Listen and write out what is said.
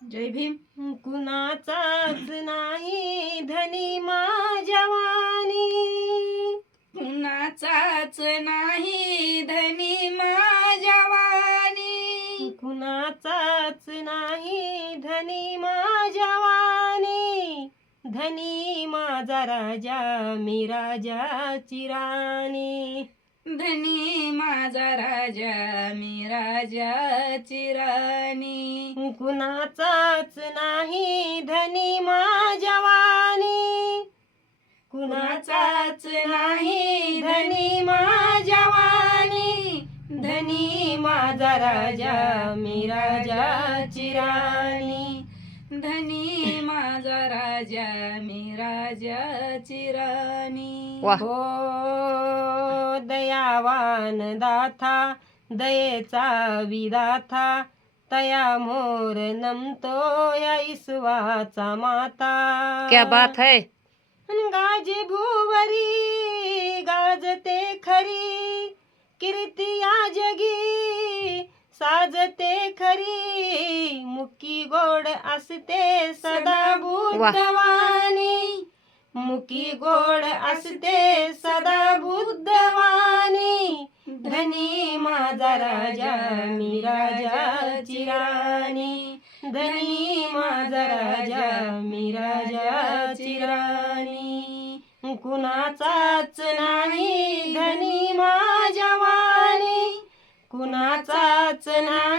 जय भीम. कुणाचाच नाही धनी माझ्या वाणी, कुणाचाच नाही धनी माझ्या वाणी, कुणाचाच नाही धनी माझ्या वाणी, धनी माझा राजा मी राजाची राणी, धनी माझा राजा मी राजाची राणी. कुणाचाच नाही धनी माझ्या वाणी, कुणाचाच नाही धनी माझ्या वाणी, धनी माझा राजा मी राजाची राणी, धनी माझा राजा मी राजाची राणी. हो दयावान दाथा दयेचा विदाथा, तया मोर नमतो या ईश्वाचा माता. क्या बात है. गाजे भुवरी गाजते खरी, कीर्ती या जगी साजते खरी, मुकी गोड असते सदा बुद्धवाणी, मुकी गोड असते सदा बुद्धवाणी, धनी माझा राजा मी राजाची राणी, धनी माझा राजा मी राजाची राणी. कुणाचाच नाही धनी माझ्या वाणी, कुणाचाच नाही